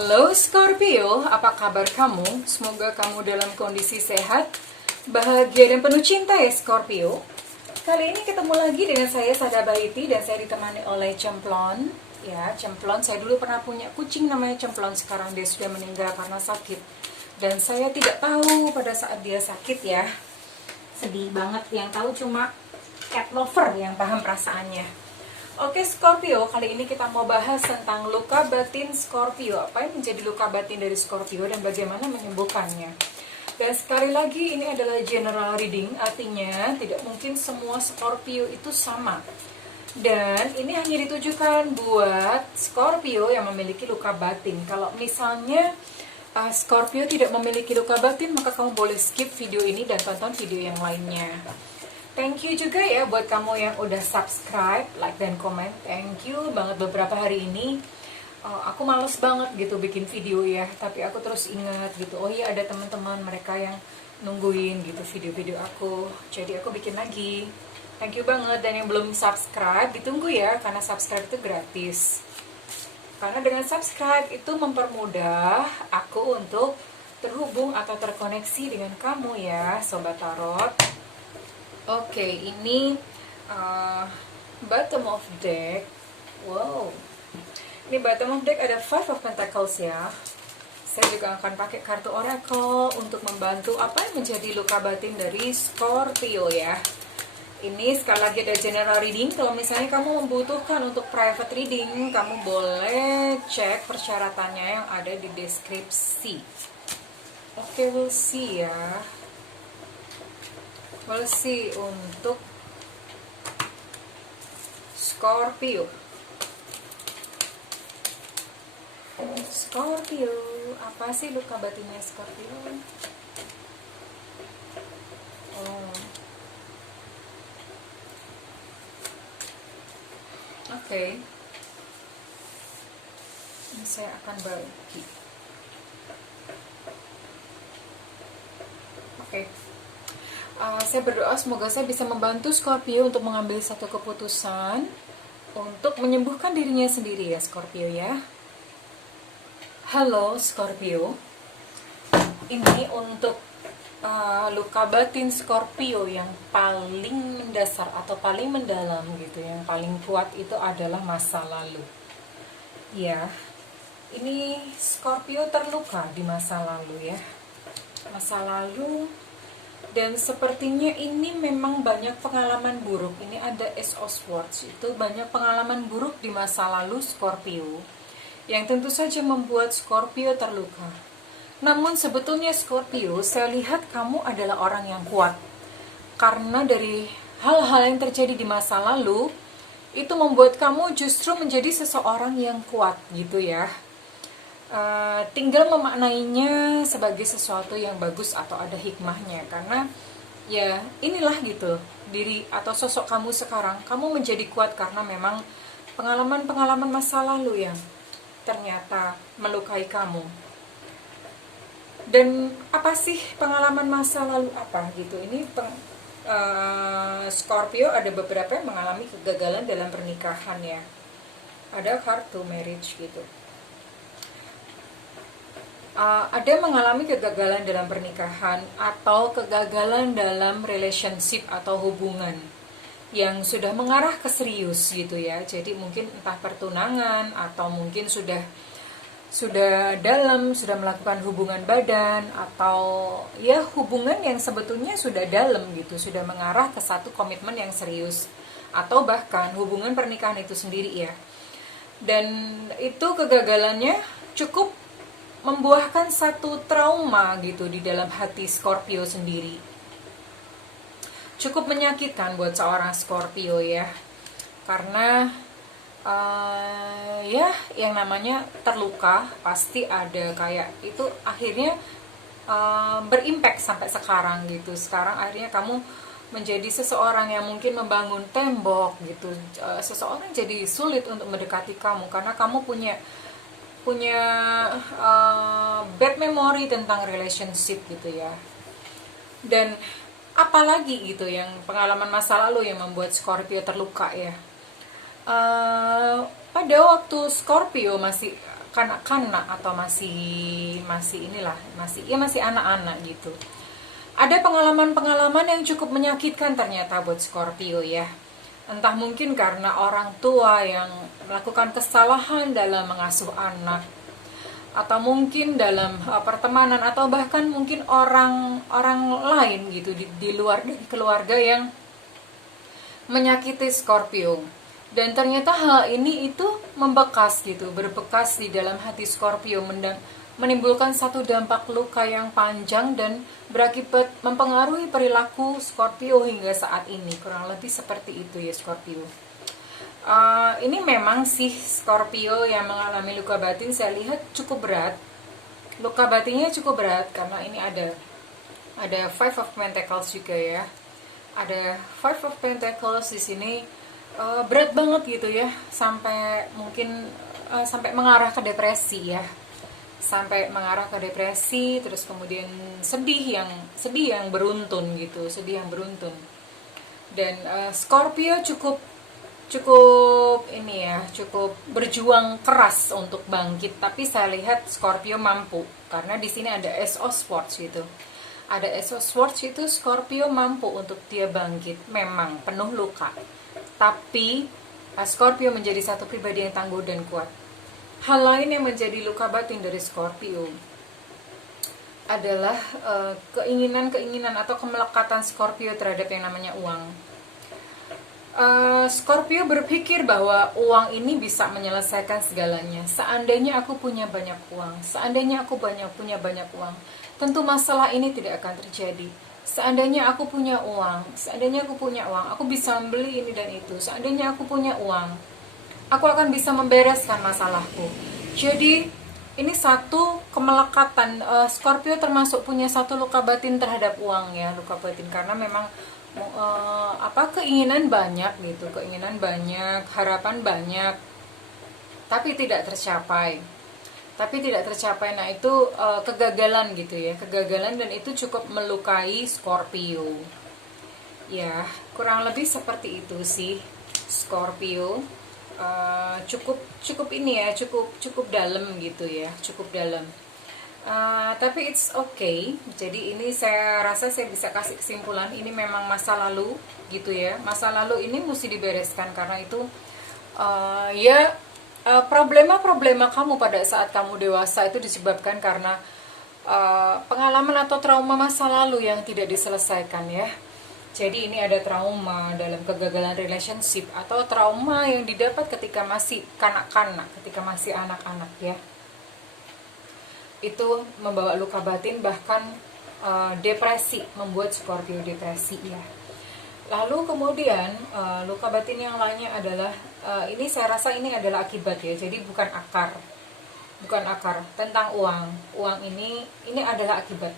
Halo Scorpio, apa kabar kamu? Semoga kamu dalam kondisi sehat, bahagia dan penuh cinta ya Scorpio. Kali ini ketemu lagi dengan saya Sada Baiti dan saya ditemani oleh Cemplon. Ya, Cemplon, saya dulu pernah punya kucing namanya Cemplon, sekarang dia sudah meninggal karena sakit. Dan saya tidak tahu pada saat dia sakit ya. Sedih banget, yang tahu cuma cat lover yang paham perasaannya. Oke Scorpio, kali ini kita mau bahas tentang luka batin Scorpio. Apa yang menjadi luka batin dari Scorpio dan bagaimana menyembuhkannya. Dan sekali lagi ini adalah general reading, artinya tidak mungkin semua Scorpio itu sama. Dan ini hanya ditujukan buat Scorpio yang memiliki luka batin. Kalau misalnya Scorpio tidak memiliki luka batin, maka kamu boleh skip video ini dan tonton video yang lainnya. Thank you juga ya buat kamu yang udah subscribe, like, dan komen. Thank you banget beberapa hari ini. Aku males banget gitu bikin video ya, tapi aku terus ingat gitu. Oh iya, ada teman-teman mereka yang nungguin gitu video-video aku. Jadi aku bikin lagi. Thank you banget. Dan yang belum subscribe, ditunggu ya, karena subscribe itu gratis. Karena dengan subscribe itu mempermudah aku untuk terhubung atau terkoneksi dengan kamu ya, Sobat Tarot. Oke, ini bottom of deck. Wow, ini bottom of deck ada Five of Pentacles ya. Saya juga akan pakai kartu Oracle untuk membantu apa yang menjadi luka batin dari Scorpio ya. Ini sekali lagi ada general reading. Kalau misalnya kamu membutuhkan untuk private reading, kamu boleh cek persyaratannya yang ada di deskripsi. Oke, we'll see ya. We'll see untuk Scorpio. Scorpio, apa sih luka batinnya Scorpio? Oh. Oke. Ini saya akan bagi. Oke. Saya berdoa semoga saya bisa membantu Scorpio untuk mengambil satu keputusan untuk menyembuhkan dirinya sendiri ya Scorpio ya. Halo Scorpio, ini untuk luka batin Scorpio yang paling mendasar atau paling mendalam gitu, yang paling kuat itu adalah masa lalu. Ya, ini Scorpio terluka di masa lalu ya, masa lalu. Dan sepertinya ini memang banyak pengalaman buruk. Ini ada Ace of Swords, itu banyak pengalaman buruk di masa lalu Scorpio, yang tentu saja membuat Scorpio terluka. Namun sebetulnya Scorpio, saya lihat kamu adalah orang yang kuat. Karena dari hal-hal yang terjadi di masa lalu, itu membuat kamu justru menjadi seseorang yang kuat gitu ya. Tinggal memaknainya sebagai sesuatu yang bagus atau ada hikmahnya, karena ya inilah gitu diri atau sosok kamu sekarang. Kamu menjadi kuat karena memang pengalaman-pengalaman masa lalu yang ternyata melukai kamu. Dan apa sih pengalaman masa lalu apa gitu? Ini Scorpio ada beberapa yang mengalami kegagalan dalam pernikahan ya. Ada kartu marriage gitu. Ada mengalami kegagalan dalam pernikahan atau kegagalan dalam relationship atau hubungan yang sudah mengarah ke serius gitu ya. Jadi mungkin entah pertunangan atau mungkin sudah dalam, sudah melakukan hubungan badan, atau ya hubungan yang sebetulnya sudah dalam gitu, sudah mengarah ke satu komitmen yang serius, atau bahkan hubungan pernikahan itu sendiri ya. Dan itu kegagalannya cukup membuahkan satu trauma gitu di dalam hati Scorpio sendiri. Cukup menyakitkan buat seorang Scorpio ya. Karena ya yang namanya terluka pasti ada kayak itu akhirnya berimpact sampai sekarang gitu. Sekarang akhirnya kamu menjadi seseorang yang mungkin membangun tembok gitu. Seseorang jadi sulit untuk mendekati kamu karena kamu punya bad memory tentang relationship gitu ya. Dan apalagi gitu yang pengalaman masa lalu yang membuat Scorpio terluka ya. Pada waktu Scorpio masih kanak-kanak atau masih anak-anak gitu. Ada pengalaman-pengalaman yang cukup menyakitkan ternyata buat Scorpio ya. Entah mungkin karena orang tua yang melakukan kesalahan dalam mengasuh anak, atau mungkin dalam pertemanan, atau bahkan mungkin orang lain gitu di luar dari keluarga yang menyakiti Scorpio. Dan ternyata hal ini itu membekas gitu, berbekas di dalam hati Scorpio, menimbulkan satu dampak luka yang panjang dan berakibat mempengaruhi perilaku Scorpio hingga saat ini. Kurang lebih seperti itu ya Scorpio. Ini memang sih Scorpio yang mengalami luka batin, saya lihat cukup berat. Luka batinnya cukup berat karena ini ada Five of Pentacles juga ya. Ada Five of Pentacles di sini, berat banget gitu ya, sampai mungkin sampai mengarah ke depresi ya. Sampai mengarah ke depresi, terus kemudian sedih yang beruntun gitu, sedih yang beruntun. Dan Scorpio cukup ini ya, cukup berjuang keras untuk bangkit, tapi saya lihat Scorpio mampu karena di sini ada Ace of Swords gitu. Ada Ace of Swords itu, Scorpio mampu untuk dia bangkit. Memang penuh luka, tapi Scorpio menjadi satu pribadi yang tangguh dan kuat. Hal lain yang menjadi luka batin dari Scorpio adalah keinginan atau kemelekatan Scorpio terhadap yang namanya uang. Scorpio berpikir bahwa uang ini bisa menyelesaikan segalanya. Seandainya aku punya banyak uang, seandainya aku punya banyak uang, tentu masalah ini tidak akan terjadi. Seandainya aku punya uang, aku bisa membeli ini dan itu. Seandainya aku punya uang, aku akan bisa membereskan masalahku. Jadi ini satu kemelekatan. Scorpio termasuk punya satu luka batin terhadap uang ya, luka batin karena memang keinginan banyak gitu, harapan banyak, tapi tidak tercapai. Nah itu kegagalan gitu ya, dan itu cukup melukai Scorpio ya. Kurang lebih seperti itu sih Scorpio. Cukup ini ya, cukup dalam gitu ya, cukup dalam. Tapi it's okay. Jadi ini saya rasa saya bisa kasih kesimpulan, ini memang masa lalu gitu ya. Masa lalu ini mesti dibereskan karena itu problema kamu pada saat kamu dewasa itu disebabkan karena pengalaman atau trauma masa lalu yang tidak diselesaikan ya. Jadi ini ada trauma dalam kegagalan relationship atau trauma yang didapat ketika masih kanak-kanak, ketika masih anak-anak ya. Itu membawa luka batin, bahkan depresi, membuat Scorpio depresi ya. Lalu kemudian luka batin yang lainnya adalah ini saya rasa ini adalah akibat ya, jadi bukan akar tentang uang ini adalah akibat.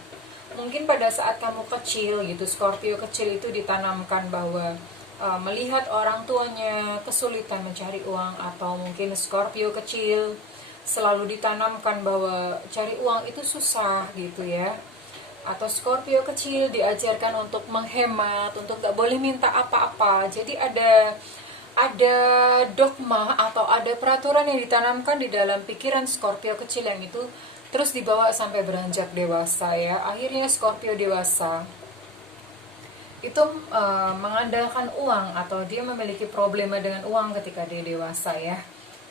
Mungkin pada saat kamu kecil gitu, Scorpio kecil itu ditanamkan bahwa melihat orang tuanya kesulitan mencari uang, atau mungkin Scorpio kecil selalu ditanamkan bahwa cari uang itu susah gitu ya, atau Scorpio kecil diajarkan untuk menghemat, untuk gak boleh minta apa-apa. Jadi ada dogma atau ada peraturan yang ditanamkan di dalam pikiran Scorpio kecil yang itu terus dibawa sampai beranjak dewasa ya. Akhirnya Scorpio dewasa itu mengandalkan uang, atau dia memiliki problema dengan uang ketika dia dewasa ya.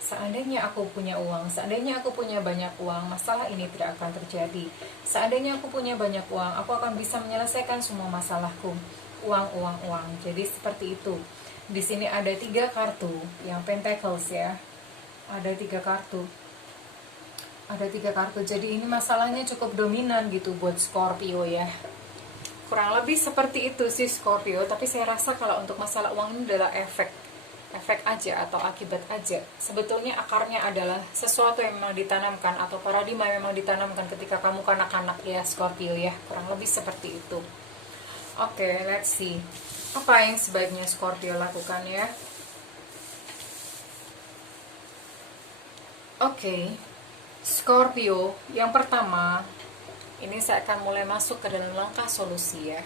Seandainya aku punya uang, seandainya aku punya banyak uang, masalah ini tidak akan terjadi. Seandainya aku punya banyak uang, aku akan bisa menyelesaikan semua masalahku. Uang. Jadi seperti itu. Di sini ada 3 kartu yang Pentacles ya. Ada 3 kartu. Jadi ini masalahnya cukup dominan gitu buat Scorpio ya. Kurang lebih seperti itu sih Scorpio. Tapi saya rasa kalau untuk masalah uang ini adalah efek aja atau akibat aja. Sebetulnya akarnya adalah sesuatu yang memang ditanamkan, atau paradigma yang memang ditanamkan ketika kamu kanak-kanak ya Scorpio ya. Kurang lebih seperti itu. Oke, let's see. Apa yang sebaiknya Scorpio lakukan ya? Oke, Scorpio, yang pertama, ini saya akan mulai masuk ke dalam langkah solusi ya.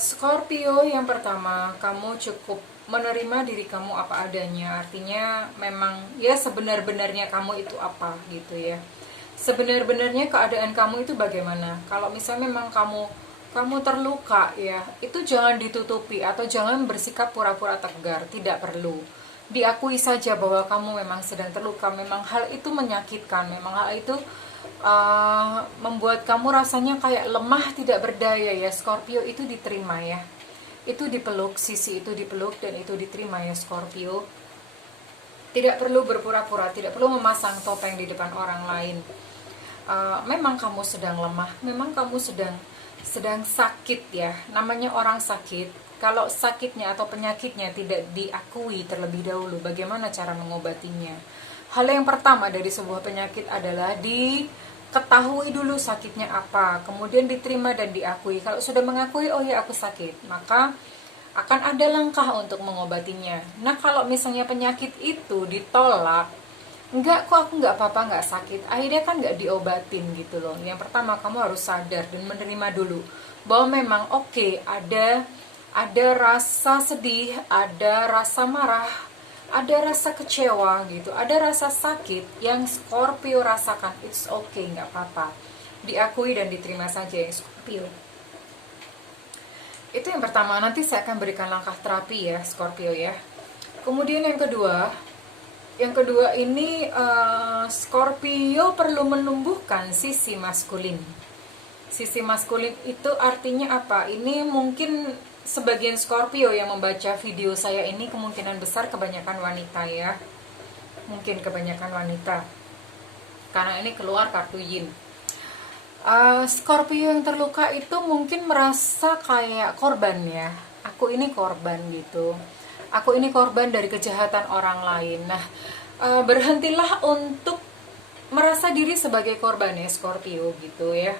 Scorpio, yang pertama, kamu cukup menerima diri kamu apa adanya. Artinya memang ya sebenar-benarnya kamu itu apa gitu ya. Sebenar-benarnya keadaan kamu itu bagaimana. Kalau misalnya memang kamu terluka ya, itu jangan ditutupi atau jangan bersikap pura-pura tegar, tidak perlu. Diakui saja bahwa kamu memang sedang terluka, memang hal itu menyakitkan, memang hal itu membuat kamu rasanya kayak lemah, tidak berdaya ya. Scorpio itu diterima ya. Itu dipeluk, sisi itu dipeluk dan itu diterima ya Scorpio. Tidak perlu berpura-pura, tidak perlu memasang topeng di depan orang lain. Memang kamu sedang lemah, memang kamu sedang sakit ya. Namanya orang sakit, kalau sakitnya atau penyakitnya tidak diakui terlebih dahulu, bagaimana cara mengobatinya? Hal yang pertama dari sebuah penyakit adalah diketahui dulu sakitnya apa, kemudian diterima dan diakui. Kalau sudah mengakui, oh ya aku sakit, maka akan ada langkah untuk mengobatinya. Nah kalau misalnya penyakit itu ditolak, enggak kok aku enggak apa-apa, enggak sakit, akhirnya kan enggak diobatin gitu loh. Yang pertama kamu harus sadar dan menerima dulu bahwa memang oke, ada rasa sedih, ada rasa marah, ada rasa kecewa gitu, ada rasa sakit yang Scorpio rasakan. It's okay, nggak apa-apa, diakui dan diterima saja ya Scorpio. Itu yang pertama. Nanti saya akan berikan langkah terapi ya Scorpio ya. Kemudian yang kedua ini Scorpio perlu menumbuhkan sisi maskulin. Sisi maskulin itu artinya apa? Ini mungkin sebagian Scorpio yang membaca video saya ini kemungkinan besar kebanyakan wanita ya. Mungkin kebanyakan wanita. Karena ini keluar kartu Yin. Scorpio yang terluka itu mungkin merasa kayak korban ya. Aku ini korban gitu. Aku ini korban dari kejahatan orang lain. Nah, berhentilah untuk merasa diri sebagai korban ya Scorpio gitu ya.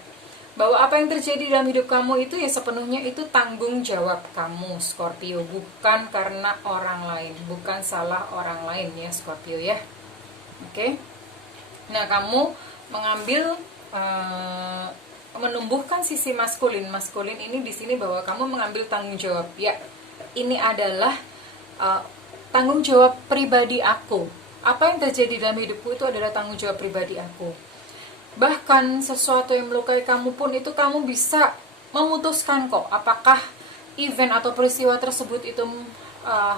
Bahwa apa yang terjadi dalam hidup kamu itu ya sepenuhnya itu tanggung jawab kamu Scorpio, bukan karena orang lain, bukan salah orang lain ya Scorpio ya. Oke. Nah, kamu mengambil menumbuhkan sisi maskulin. Maskulin ini di sini bahwa kamu mengambil tanggung jawab ya. Ini adalah tanggung jawab pribadi aku. Apa yang terjadi dalam hidupku itu adalah tanggung jawab pribadi aku. Bahkan sesuatu yang melukai kamu pun itu kamu bisa memutuskan kok. Apakah event atau peristiwa tersebut itu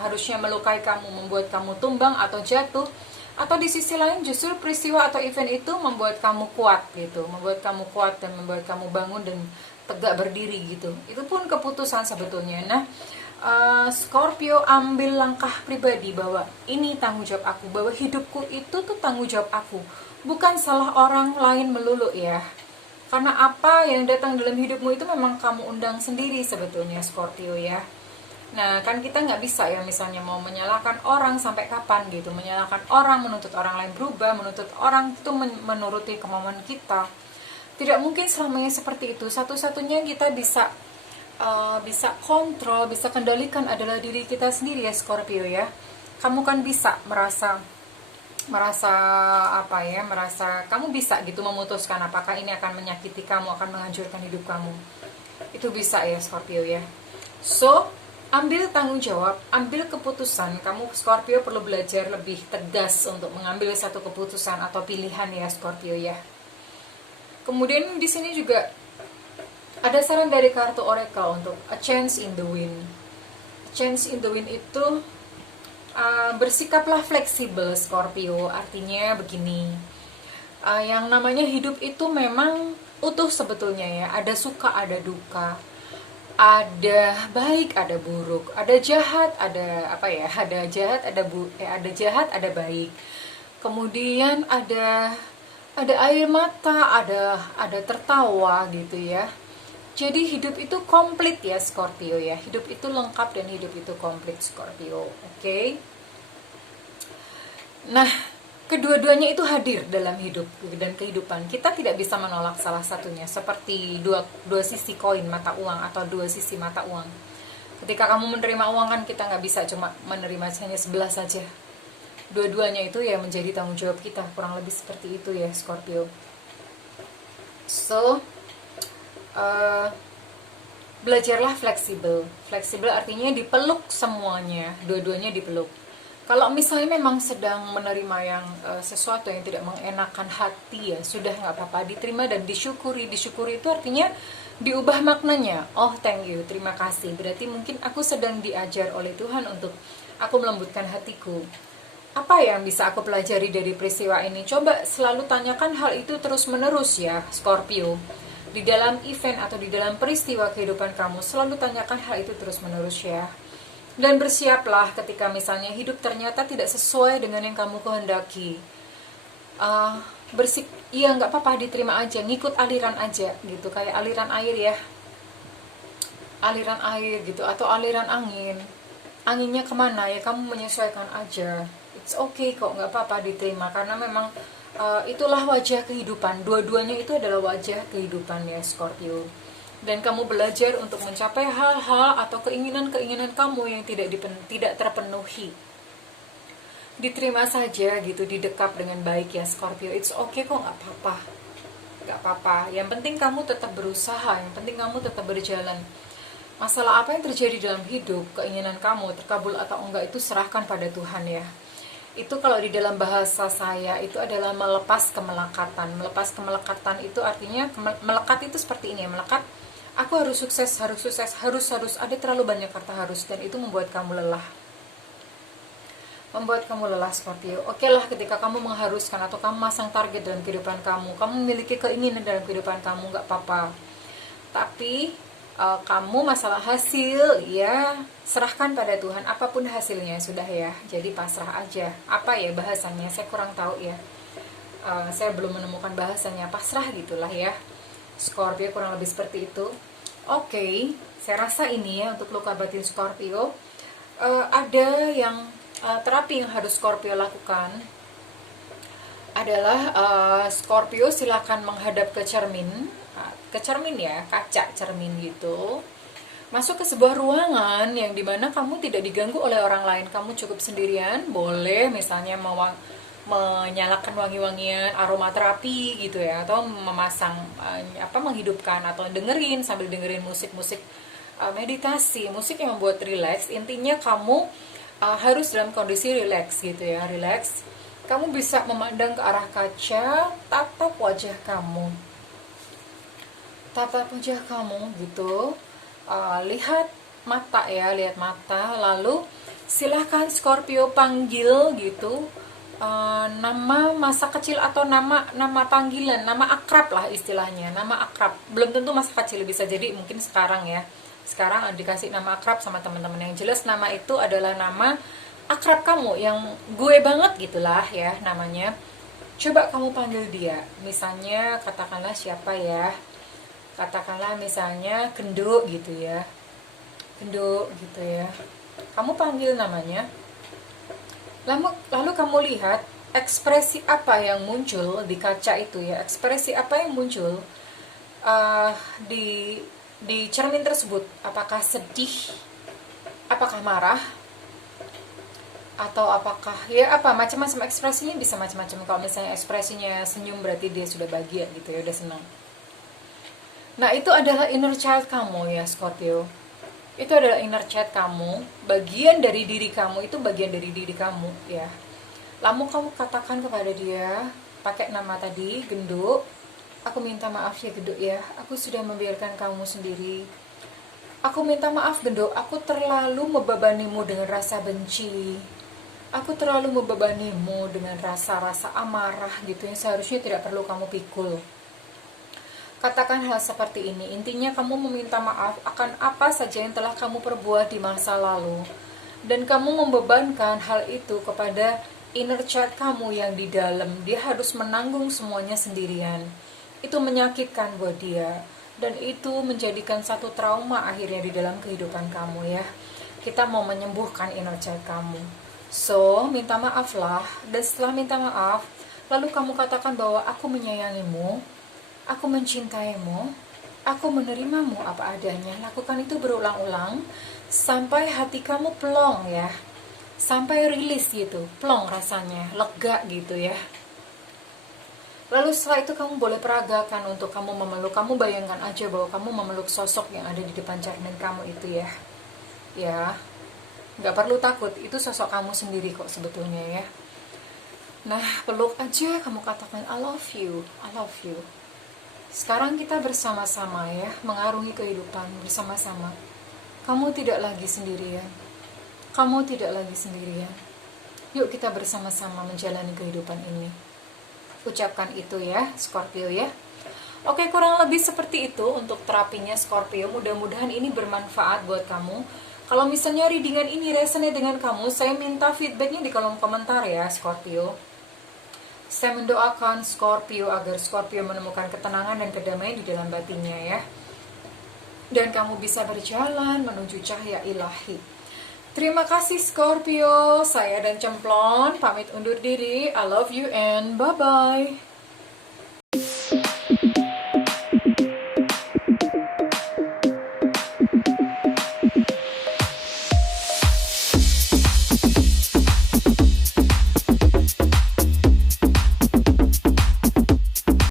harusnya melukai kamu, membuat kamu tumbang atau jatuh. Atau di sisi lain justru peristiwa atau event itu membuat kamu kuat gitu. Membuat kamu kuat dan membuat kamu bangun dan tegak berdiri gitu. Itu pun keputusan sebetulnya. Nah, Scorpio ambil langkah pribadi bahwa ini tanggung jawab aku, bahwa hidupku itu tuh tanggung jawab aku, bukan salah orang lain melulu ya. Karena apa yang datang dalam hidupmu itu memang kamu undang sendiri sebetulnya Scorpio ya. Nah kan kita nggak bisa ya misalnya mau menyalahkan orang sampai kapan gitu, menyalahkan orang, menuntut orang lain berubah, menuntut orang itu menuruti kemauan kita. Tidak mungkin selamanya seperti itu. Satu-satunya kita bisa kontrol, bisa kendalikan adalah diri kita sendiri ya Scorpio ya. Kamu kan bisa merasa apa ya, merasa kamu bisa gitu memutuskan apakah ini akan menyakiti kamu, akan menghancurkan hidup kamu. Itu bisa ya Scorpio ya. So, ambil tanggung jawab, ambil keputusan. Kamu Scorpio perlu belajar lebih tegas untuk mengambil satu keputusan atau pilihan ya Scorpio ya. Kemudian di sini juga ada saran dari kartu Oracle untuk a chance in the wind. A chance in the wind itu bersikaplah fleksibel Scorpio. Artinya begini, yang namanya hidup itu memang utuh sebetulnya ya. Ada suka, ada duka, ada baik, ada buruk, ada jahat, ada apa ya? Ada jahat, ada jahat, ada baik. Kemudian ada air mata, ada tertawa gitu ya. Jadi hidup itu komplit ya Scorpio ya. Hidup itu lengkap dan hidup itu komplit Scorpio. Oke. Nah, kedua-duanya itu hadir dalam hidup dan kehidupan. Kita tidak bisa menolak salah satunya. Seperti dua sisi koin mata uang atau dua sisi mata uang. Ketika kamu menerima uang kan kita nggak bisa cuma menerima hanya sebelah saja. Dua-duanya itu ya menjadi tanggung jawab kita. Kurang lebih seperti itu ya Scorpio. So, Belajarlah fleksibel. Fleksibel artinya dipeluk semuanya, dua-duanya dipeluk. Kalau misalnya memang sedang menerima yang sesuatu yang tidak mengenakan hati, ya sudah, nggak apa-apa, diterima dan disyukuri. Disyukuri itu artinya diubah maknanya. Oh, thank you, terima kasih. Berarti mungkin aku sedang diajar oleh Tuhan untuk aku melembutkan hatiku. Apa yang bisa aku pelajari dari peristiwa ini? Coba selalu tanyakan hal itu terus-menerus ya, Scorpio. Di dalam event atau di dalam peristiwa kehidupan kamu, selalu tanyakan hal itu terus-menerus ya. Dan bersiaplah ketika misalnya hidup ternyata tidak sesuai dengan yang kamu kehendaki. Iya, nggak apa-apa, diterima aja, ngikut aliran aja gitu, kayak aliran air ya, aliran air gitu, atau aliran angin. Anginnya kemana ya, kamu menyesuaikan aja. It's okay kok, nggak apa-apa, diterima, karena memang itulah wajah kehidupan. Dua-duanya itu adalah wajah kehidupan ya, Scorpio. Dan kamu belajar untuk mencapai hal-hal atau keinginan-keinginan kamu yang tidak terpenuhi. Diterima saja gitu, didekap dengan baik ya, Scorpio. It's okay kok, nggak apa-apa, nggak apa-apa. Yang penting kamu tetap berusaha, yang penting kamu tetap berjalan. Masalah apa yang terjadi dalam hidup, keinginan kamu terkabul atau enggak, itu serahkan pada Tuhan ya. Itu kalau di dalam bahasa saya itu adalah melepas kemelekatan. Melepas kemelekatan itu artinya, melekat itu seperti ini ya, melekat. Aku harus sukses, harus, ada terlalu banyak kata harus, dan itu membuat kamu lelah. Membuat kamu lelah, Scorpio. Oke lah, ketika kamu mengharuskan atau kamu masang target dalam kehidupan kamu memiliki keinginan dalam kehidupan kamu, nggak apa-apa. Tapi kamu masalah hasil ya serahkan pada Tuhan, apapun hasilnya sudah ya, jadi pasrah aja. Apa ya bahasannya, saya kurang tahu ya, saya belum menemukan bahasanya, pasrah gitulah ya, Scorpio, kurang lebih seperti itu. Oke, saya rasa ini ya untuk luka batin Scorpio. Ada yang terapi yang harus Scorpio lakukan adalah Scorpio silakan menghadap ke cermin ya, kaca cermin gitu. Masuk ke sebuah ruangan yang dimana kamu tidak diganggu oleh orang lain, kamu cukup sendirian. Boleh misalnya menyalakan wangi-wangian aromaterapi gitu ya, atau memasang menghidupkan, atau sambil dengerin musik-musik meditasi, musik yang membuat rileks. Intinya kamu harus dalam kondisi rileks gitu ya, rileks. Kamu bisa memandang ke arah kaca, tatap wajah kamu gitu, lihat mata ya, lihat mata. Lalu silahkan Scorpio panggil gitu, nama masa kecil atau nama panggilan, nama akrab lah istilahnya, nama akrab. Belum tentu masa kecil, bisa jadi mungkin sekarang ya, sekarang dikasih nama akrab sama teman-teman. Yang jelas nama itu adalah nama akrab kamu yang gue banget gitulah ya namanya. Coba kamu panggil dia, misalnya katakanlah siapa ya, katakanlah misalnya Gendo gitu ya, Gendo gitu ya, kamu panggil namanya. Lalu kamu lihat ekspresi apa yang muncul di kaca itu ya, ekspresi apa yang muncul di cermin tersebut. Apakah sedih, apakah marah, atau apakah ya macam-macam ekspresinya, bisa macam-macam. Kalau misalnya ekspresinya senyum berarti dia sudah bahagia gitu ya, udah senang. Nah, itu adalah inner child kamu ya, Scorpio. Itu adalah inner child kamu, bagian dari diri kamu, itu bagian dari diri kamu ya. Lalu kamu katakan kepada dia pakai nama tadi, Gendo, aku minta maaf ya Gendo ya, aku sudah membiarkan kamu sendiri. Aku minta maaf Gendo, aku terlalu membebanimu dengan rasa benci. Aku terlalu membebanimu dengan rasa-rasa amarah gitu yang seharusnya tidak perlu kamu pikul. Katakan hal seperti ini. Intinya kamu meminta maaf akan apa saja yang telah kamu perbuat di masa lalu, dan kamu membebankan hal itu kepada inner child kamu yang di dalam. Dia harus menanggung semuanya sendirian. Itu menyakitkan buat dia, dan itu menjadikan satu trauma akhirnya di dalam kehidupan kamu ya. Kita mau menyembuhkan inner child kamu. So, minta maaflah. Dan setelah minta maaf, lalu kamu katakan bahwa aku menyayangimu, aku mencintaimu, aku menerimamu apa adanya. Lakukan itu berulang-ulang sampai hati kamu plong ya, sampai rilis gitu, plong rasanya, lega gitu ya. Lalu setelah itu kamu boleh peragakan untuk kamu memeluk. Kamu bayangkan aja bahwa kamu memeluk sosok yang ada di depan cermin kamu itu ya. Ya, nggak perlu takut, itu sosok kamu sendiri kok sebetulnya ya. Nah, peluk aja, kamu katakan I love you, I love you. Sekarang kita bersama-sama ya, mengarungi kehidupan bersama-sama. Kamu tidak lagi sendirian. Kamu tidak lagi sendirian. Yuk kita bersama-sama menjalani kehidupan ini. Ucapkan itu ya, Scorpio ya. Oke, kurang lebih seperti itu untuk terapinya Scorpio. Mudah-mudahan ini bermanfaat buat kamu. Kalau misalnya readingan ini resonate dengan kamu, saya minta feedbacknya di kolom komentar ya, Scorpio. Saya mendoakan Scorpio agar Scorpio menemukan ketenangan dan kedamaian di dalam batinnya ya. Dan kamu bisa berjalan menuju cahaya ilahi. Terima kasih Scorpio. Saya dan Cemplon pamit undur diri. I love you and bye-bye.